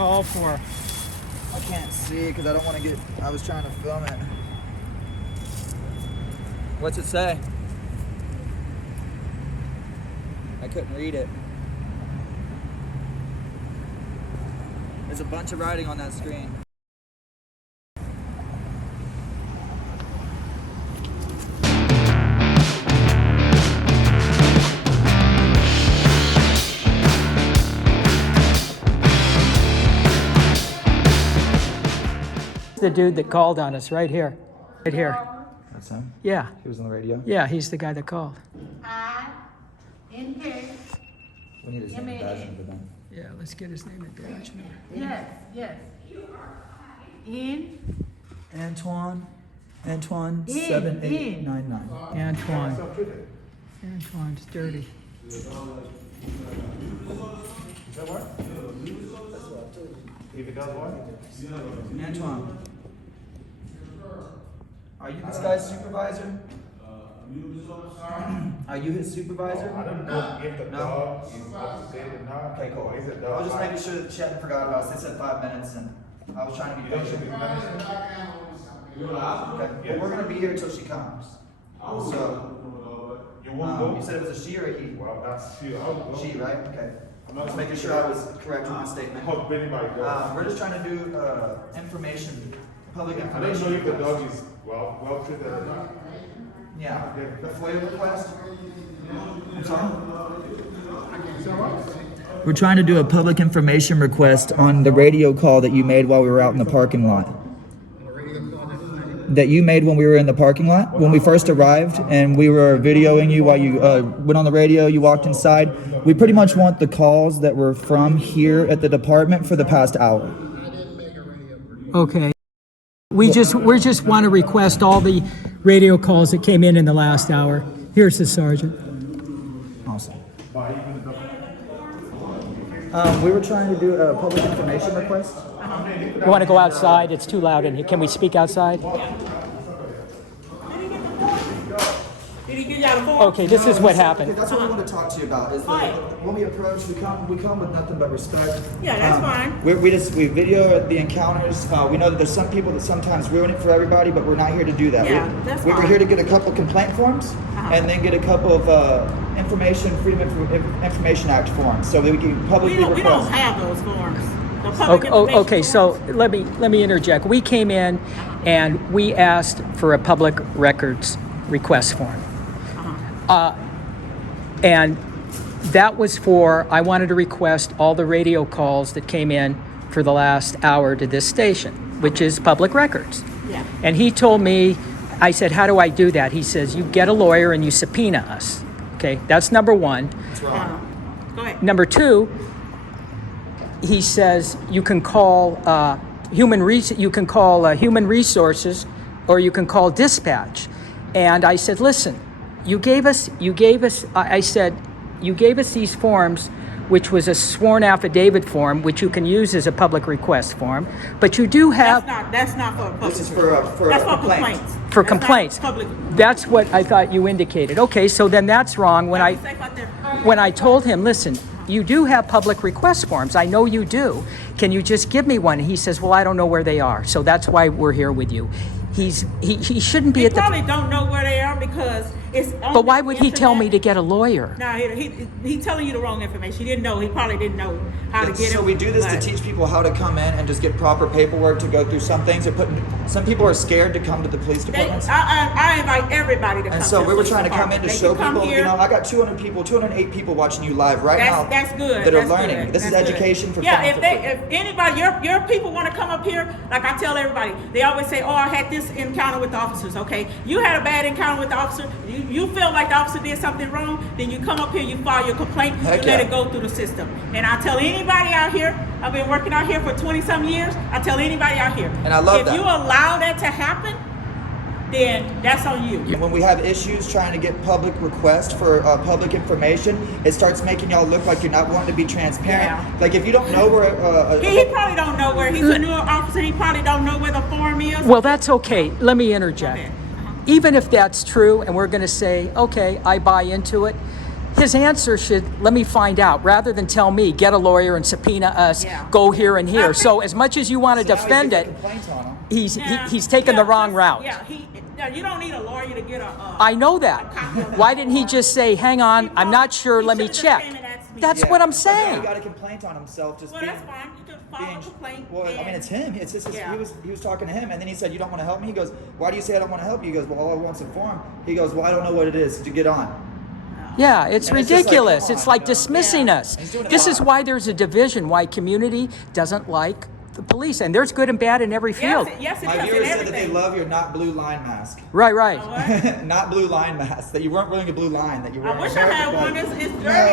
call for? I can't see because I don't want to get. I was trying to film it. What's it say? I couldn't read it. There's a bunch of writing on that screen. The dude that called on us right here. Right here. That's him? Yeah. He was on the radio? Yeah, he's the guy that called. In here. We need his name and badge number then. Yeah, let's get his name and badge number. Yes. In. Antoine 7899. Antoine's dirty. If it does what? Antoine. Are you this guy's supervisor? Are you his supervisor? I don't know if the No. dog is up to date or not. Okay, cool. Or is it I dog? was just making sure that she hadn't forgot about us. They said 5 minutes and I was trying to be You don't should patient. be managing. Okay, well, we're gonna be here until she comes. So, You won't go? you said it was a she or a he? Well, that's you. I'll go. She, right? Okay. I'm Just not making sure I was correct with my statement. Hope anybody goes. We're just trying to do information, public I don't know information. if the request. dog is well treated or not. Yeah, the FOIA request? I'm sorry? We're trying to do a public information request on the radio call that you made while we were out in the parking lot. That you made when we were in the parking lot, when we first arrived, and we were videoing you while you went on the radio, you walked inside. We pretty much want the calls that were from here at the department for the past hour. Okay. We just want to request all the radio calls that came in the last hour. Here's the sergeant. Awesome. We were trying to do a public information request. You want to go outside? It's too loud in here. Can we speak outside? Did he give y'all the form? Okay, this is what Okay, happened. that's what we want to talk to you about. Is Fine. that when we approach, we come with nothing but respect. Yeah, that's fine. We video the encounters. We know that there's some people that sometimes ruin it for everybody, but we're not here to do that. Yeah, that's we were fine. here to get a couple complaint forms and then get a couple of Freedom of Information Act forms, so that we can publicly We don't request. have those forms. The public Okay, information okay, so forms. let me interject. We came in and we asked for a public records request form. And that was for, I wanted to request all the radio calls that came in for the last hour to this station, which is public records. Yeah. And he told me, I said, how do I do that? He says, you get a lawyer and you subpoena us. Okay, that's number one. That's wrong. Go ahead. Number two, he says you can call human resources, or you can call dispatch. And I said, listen, you gave us these forms, which was a sworn affidavit form, which you can use as a public request form, but you do have That's not for public. This is for that's for complaints. complaints. for That's not complaints. Public. That's what I thought you indicated. Okay, so then that's wrong. When I told him, listen, you do have public request forms. I know you do. Can you just give me one? He says, well, I don't know where they are. So that's why we're here with you. He shouldn't be He at the... probably don't know where they are because it's on But why the would he tell me internet. to get a lawyer? No, he telling you the wrong information. He didn't know. He probably didn't know how to get it. So we do this to but- teach people how to come in and just get proper paperwork to go through some things. Some people are scared to come to the police departments. I invite everybody to come. And so to we the were police trying to come in to department. show They can come people, here. I got 208 people watching you live right now. That's good. That are That's learning. good. This is That's good. education for Yeah, fun. if anybody, your people want to come up here, like I tell everybody, they always say, "Oh, I had this encounter with the officers." Okay, you had a bad encounter with the officer. You feel like the officer did something wrong, then you come up here, you file your complaint, Heck you let yeah. it go through the system. And I tell anybody out here, I've been working out here for 20-some years. I tell anybody out here, And I love if that. you allow that to happen, then that's on you. When we have issues trying to get public requests for public information, it starts making y'all look like you're not wanting to be transparent. Yeah. Like if you don't know where He probably don't know where he's a new officer. He probably don't know where the form is. Well, that's okay. Let me interject. Okay. Even if that's true, and we're going to say, okay, I buy into it, His answer should, let me find out, rather than tell me, get a lawyer and subpoena us, Yeah. go here and here. I So think- as much as you want to So now defend you it, get complaints on him. he's taken the wrong just- route. Yeah, you don't need a lawyer to get a. I know that. a copy of the Why didn't he form. just say, hang on, I'm not sure, He let me should've just check? came and asked me. That's Yeah. what I'm He saying. got a complaint on himself just Well, being. that's fine. You can file a complaint. Well, I mean, and- it's him. It's just Yeah. he was talking to him, and then he said, "You don't want to help me." He goes, "Why do you say I don't want to help you?" He goes, "Well, all I want's a form." He goes, "Well, I don't know what it is to get on." Yeah, it's And it's just like, ridiculous. come It's on, like you know? dismissing Yeah. us. He's doing it This a is lot. why there's a division, why community doesn't like the police. And there's good and bad in every field. Yes, it My is. viewers in said that they everything. love your not blue line mask. Right, right. What? Not blue line mask. That you weren't wearing a blue line. That you were. I wish I had one. It's dirty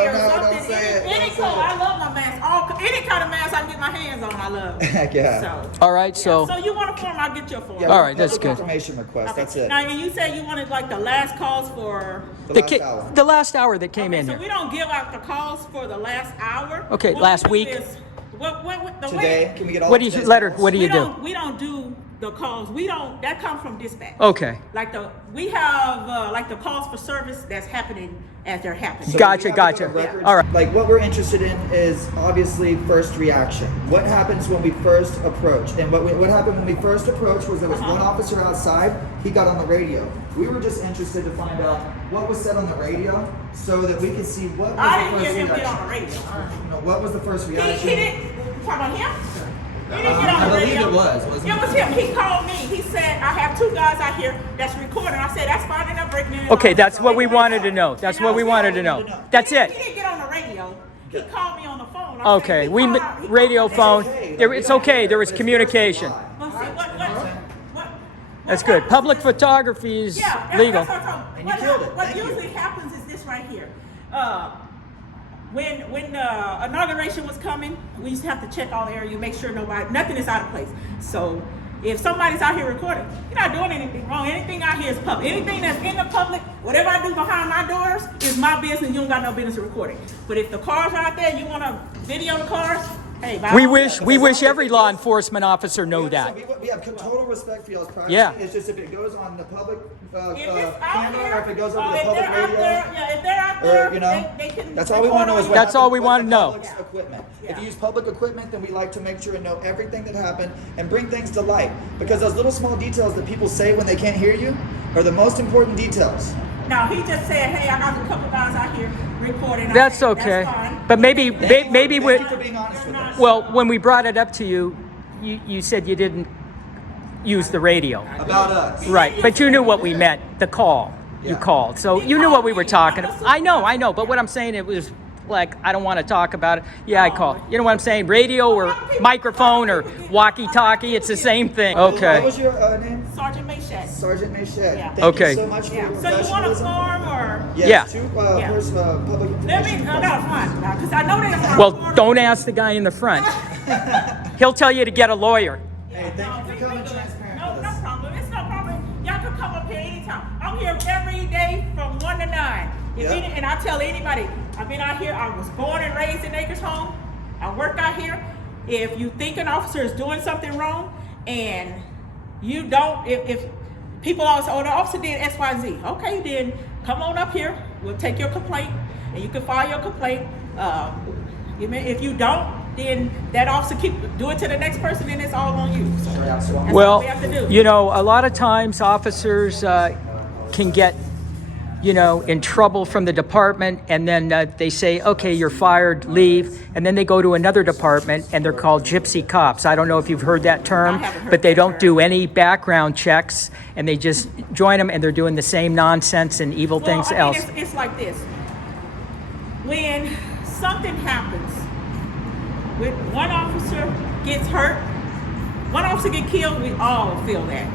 or No, something. don't say it, Any don't say color. it. I love my mask. Any kind of mask I can get my hands on, I love. Heck yeah. So. All right, so, So you want a form? I'll get you a form. Yeah, All right, that's public good. Information request. Okay. That's it. Now, and you said you wanted like the last calls for. The the, last hour. the last hour that came Okay, in so here. we don't give out the calls for the last hour. Okay, What last we do week? is- the Today, way, can we get all What do of you, today's letter, calls? what do you do? We don't do the calls. We don't. That comes from dispatch. Okay. Like we have like the calls for service that's happening as they're happening. So Gotcha, we have to gotcha. go to records. All right. Like what we're interested in is obviously first reaction. What happens when we first approach? And what happened when we first approached was there was one officer outside. He got on the radio. We were just interested to find out what was said on the radio so that we could see what was I the didn't first hear him get reaction. on the radio. No, what was the first He reaction? didn't. You talking about him? He didn't get on I the believe radio. it was, wasn't It it? was him. He called me. He said, "I have two guys out here that's recording." I said, "That's fine. They're not breaking in." Okay, that's what we wanted to know. That's And I what we was wanted to like, know. That's He it. didn't get on the radio. He called me on the phone. I said, Okay, he we, called out- he radio called out- phone, okay. it's okay, there was communication. Well, see, what That's good. happens Public is- photography is Yeah, legal. That's what I'm talking. And you killed it. What Thank you. usually happens is this right here. When the inauguration was coming, we used to have to check all the area, make sure nothing is out of place. So if somebody's out here recording, you're not doing anything wrong. Anything out here is public. Anything that's in the public, whatever I do behind my doors is my business. You don't got no business recording. But if the cars are out there, you want to video the cars. Hey, by We all wish, means. we wish every law enforcement officer knew So that. we have total respect for y'all's privacy. Yeah. It's just if it goes on the public If it's out camera here, or if it goes or over the if public they're out radio. there, yeah, if they're out there, Or, you know, they can. that's all we want to know is what That's all we happened wanna with know. the public's equipment. If Yeah. you use public equipment, then we like to make sure and know everything that happened and bring things to light. Because those little small details that people say when they can't hear you are the most important details. No, he just said, "Hey, I got a couple guys out here recording." I That's said, okay. fine. But maybe Thank we, you for being honest with us. well, when we brought it up to you, you said you didn't use the radio. About us. Right, but you knew what we meant, the call. You Yeah. called, so you knew what we were talking about. I know, but what I'm saying, it was like, I don't want to talk about it. Yeah, I called. You know what I'm saying? Radio or microphone or walkie-talkie, it's the same thing. What Okay. was your name? Sergeant Mayshack. Sergeant Mayshed. Yeah. Thank Okay. you so much for Yeah. your So you want a professionalism. form or? Yes, Yeah. two, Yeah. here's public Let me. information. No, fine. Because I know they don't. Well, don't ask the guy in the front. He'll tell you to get a lawyer. Hey, thank you for coming transparent No, with no us. problem. It's no problem. Y'all can come up here anytime. I'm here every day from 1 to 9. Yeah. And I tell anybody, I've been out here. I was born and raised in Acres Home. I work out here. If you think an officer is doing something wrong, and you don't, if people always say, "Oh, the officer did X, Y, Z." Okay, then come on up here. We'll take your complaint, and you can file your complaint. If you don't, then that officer do it to the next person, and it's all on you. So that's all Well, we have to do. you know, a lot of times officers can get, you know, in trouble from the department, and then they say, okay, you're fired, leave, and then they go to another department and they're called gypsy cops. I don't know if you've heard that term, I haven't heard but they that don't term. do any background checks, and they just join them and they're doing the same nonsense and evil things Well, I else. mean, it's like this. When something happens, when one officer gets hurt, one officer get killed, we all feel that.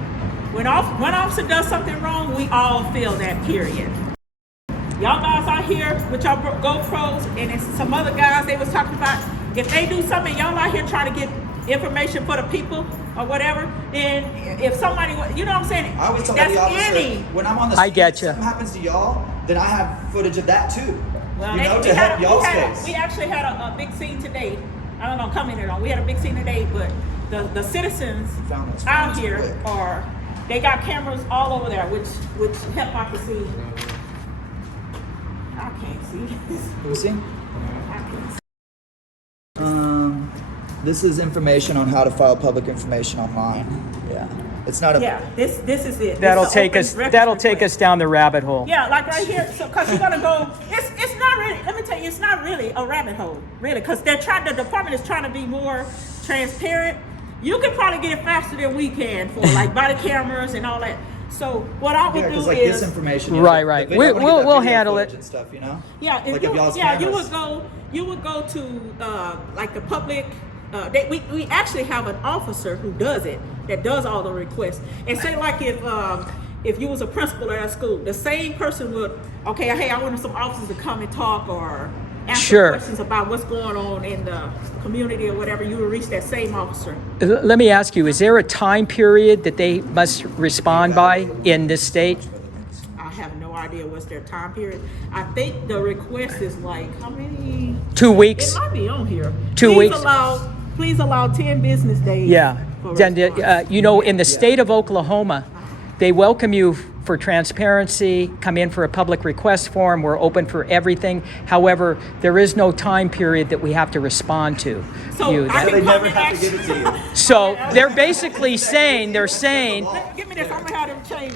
When one officer does something wrong, we all feel that, period. Y'all guys out here with y'all GoPros, and it's some other guys they was talking about, if they do something, y'all out here trying to get information for the people or whatever, then if somebody, you know what I'm saying? I always tell That's the officer, any. when I'm on the I street, get if ya. something happens to y'all, then I have footage of that too. Well, you know, to help y'all's case. we actually had a big scene today. I don't know, commented on. We had a big scene today, but the citizens Found those out phones here quick. they got cameras all over there, which help out the scene. I can't see. Let me see. I can't see. This is information on how to file public information online. Yeah. It's not a. Yeah, this is it. That'll This is an take open us, records that'll take request. us down the rabbit hole. Yeah, like right here, so, cause you're gonna go, it's not really, let me tell you, it's not really a rabbit hole, really, cause the department is trying to be more transparent. You can probably get it faster than we can for like body cameras and all that. So what I would Yeah, do because like this is, information. Right, the right. video- I wanna get that We'll video handle footage it. And stuff, you know. yeah, if Like you, if y'all's yeah, cameras. you would go to, like the public, we actually have an officer who does it, that does all the requests. And say like if you was a principal at a school, the same person would, okay, hey, I want some officers to come and talk or answer Sure. questions about what's going on in the community or whatever, you would reach that same officer. Let me ask you, is there a time period that they must respond by in this state? I have no idea what's their time period. I think the request is like, how many? 2 weeks? It might be on here. 2 weeks? Please allow 10 business days. Yeah. for Then, response. you know, in the state of Oklahoma, they welcome you for transparency, come in for a public request form. We're open for everything. However, there is no time period that we have to respond to. So you. I So they can never come and have to give ask. it to you. So they're basically saying, Give me this. I'm gonna have them change.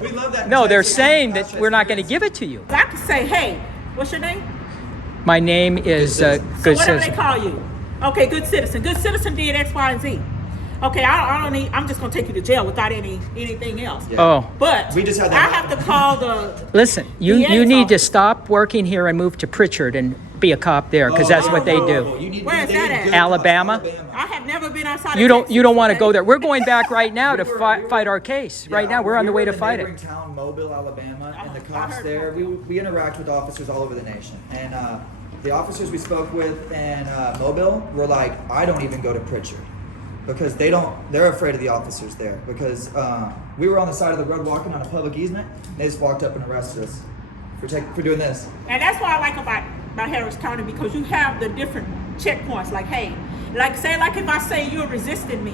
We love that. no, they're saying that we're not going to give it to you. I can say, hey, what's your name? My name is So Good whatever Citizen. they call you. Okay, good citizen. Good citizen did X, Y, and Z. Okay, I don't need. I'm just gonna take you to jail without anything else. Oh, But We just had that I have to call the. listen, you DA's need to office. stop working here and move to Pritchard and be a cop there, because that's what they do. Where is that at? Alabama? I have never been outside. You of don't Texas, want to okay? go there. We're going back right now to fight our case. Right now, we're on the way to fight neighboring it. town, Mobile, Alabama, and the I cops heard there. We interact with officers all over the nation, and the officers we spoke with in Mobile were like, I don't even go to Pritchard because they're afraid of the officers there because we were on the side of the road walking on a public easement. And they just walked up and arrested us for doing this. And that's what I like about Harris County, because you have the different checkpoints. Like, hey, like say, like if I say you're resisting me,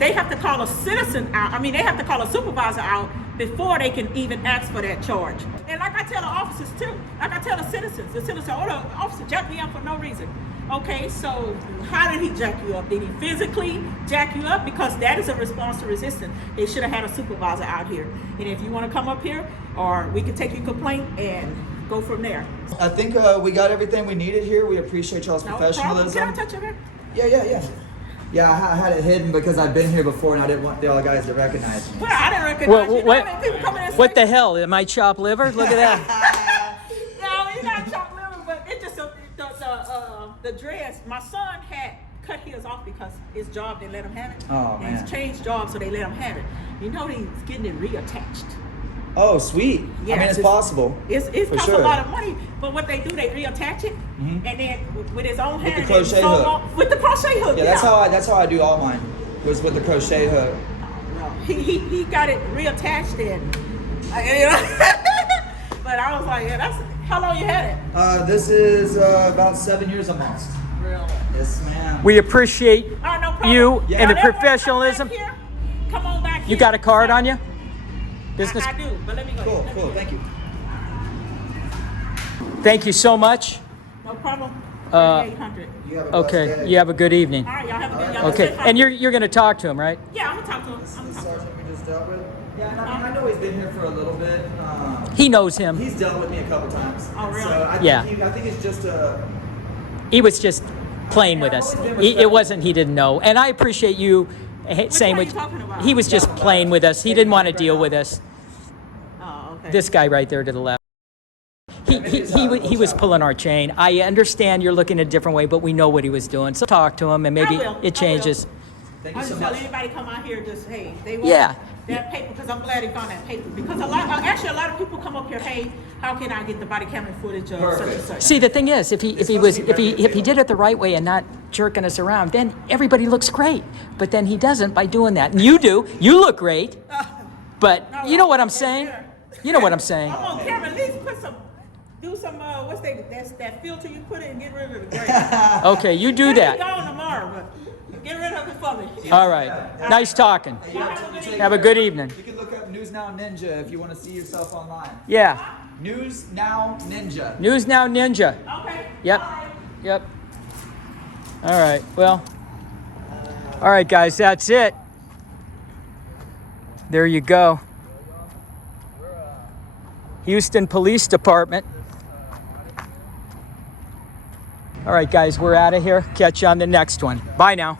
they have to call a citizen out. I mean, they have to call a supervisor out before they can even ask for that charge. And like I tell the officers too, like I tell the citizens, oh, the officer jacked me up for no reason. Okay, so how did he jack you up? Did he physically jack you up? Because that is a response to resistance. They should have had a supervisor out here. And if you want to come up here, or we can take your complaint and go from there. I think we got everything we needed here. We appreciate y'all's No problem. professionalism. Can I touch your hair? Yeah. Yeah, I had it hidden because I've been here before and I didn't want the other guys to recognize me. Well, I didn't recognize What- you. what- You know how many people come in and What say, the hell? Am I chopped liver? Look at that. No, it's not chopped liver, but it's just the dress. My son had cut his off because his job didn't let him have it. Oh, And man. he's changed jobs, so they let him have it. You know, he's getting it reattached. Oh, sweet. Yeah, I mean, it's possible. It For costs sure. a lot of money, but what they do, they reattach it, and then with his own hand, the crochet and hook. with the crochet hook. Yeah, that's how I do all mine. Was with the crochet hook. He got it reattached and, but I was like, yeah, that's how long you had it. This is about 7 years almost. Really? Yes, ma'am. We appreciate Oh, no problem. you Yeah. and the Whenever I come professionalism. back here, come on back here. You got a card on you? Business. I do, but let me go. Cool, Let me cool. go. Thank you. Thank you so much. No problem. 800. You have a blessed Okay, day. you have a good evening. All right, y'all have a good. Y'all Okay, stay and fine. you're going to talk to him, right? Yeah, I'm gonna talk to him. This I'm is gonna the talk to him. sergeant we just dealt with. Yeah, and I know he's been here for a little bit. He knows him. He's dealt with me a couple times. Oh, really? So I think Yeah. I think it's just a. He was just playing with Yeah, us. I've always been It respectful. wasn't he didn't know. And I appreciate you saying one what you talking about? he was just playing with us. He didn't want to deal with us. Oh, okay. This guy right there to the left. He was pulling our chain. I understand you're looking at a different way, but we know what he was doing. So talk to him and maybe I will. it changes. Thank I you so just tell much. anybody come out here, just hey, they want Yeah. that paper, because I'm glad he found that paper. Because a lot of people come up here, hey, how can I get the body camera footage of such and Perfect. such? See, the thing is, if he did it the right way and not jerking us around, then everybody looks great. But then he doesn't by doing that. And you do. You look great. But you know what I'm saying? You know what I'm saying? I'm on camera. At least do some that filter you put in, get rid of the gray. Okay, you do It'll be that. gone tomorrow, but get rid of it for me. All right. Nice talking. Have a good evening. You can look up News Now Ninja if you want to see yourself online. Yeah. News Now Ninja. News Now Ninja. Okay. Yep. Bye. Yep. All right. Well. All right, guys. That's it. There you go. Houston Police Department. All right, guys. We're out of here. Catch you on the next one. Bye now.